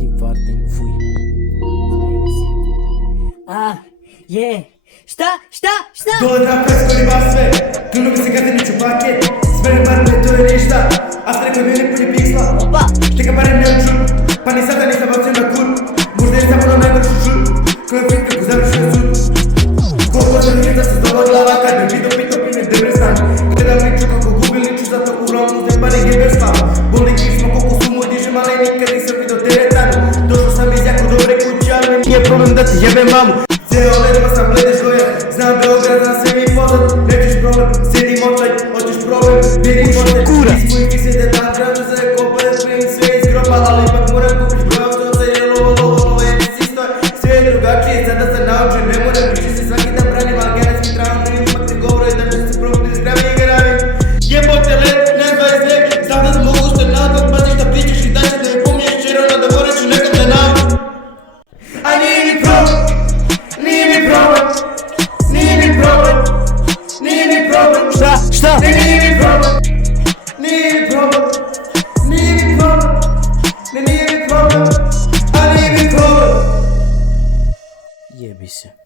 din Varting, fuj. Šta? Dole na preskori ba sve, tu ne mi se gade neću paket. Smene bar me to je ništa, a streko mi ne puni piksla. Teka barem ne učut, pa ni sada nisam bacio na kur. Možda je samo na najgoršu šut, koja fit kako završi na sud. Koliko sam nije da se zdala glava, kad me vidio pito pime debre stan. Gledam liču kako gubi liču, zato uglavnom uzem pare geber slav. Boli kiv smo koliko su mu dižem, ali nikad nisam vidio teretanu. Došao sam iz jako dobre kuće, ali nije problem da ti jebem mamu. Cijelo ledima sam gledeš doja, znam Beograd, znam sve mi poznat. Nećeš problem, sjedi močaj, hoćeš problem, biri močaj. Nismo ih kisete dan, građu se kopaju, prim sve iz groba. Ali ipak moram kupiš broj, što se je lovo, je mis istoj. Sve je drugačije, sada se naučim, ne moram više se svaki dan branim. Ali genetski travno, ipak te govore da će se probiti zgravi i garavi. Jebote let, ne 22, znam da mogu ušte nadok, pazi šta pričaš i da će da mi pomiješ čerona, da morat ću nekad da naučim. A nije mi problem. Nije mi problem. Šta? Nije mi problem. A nije mi problem. Jebi se.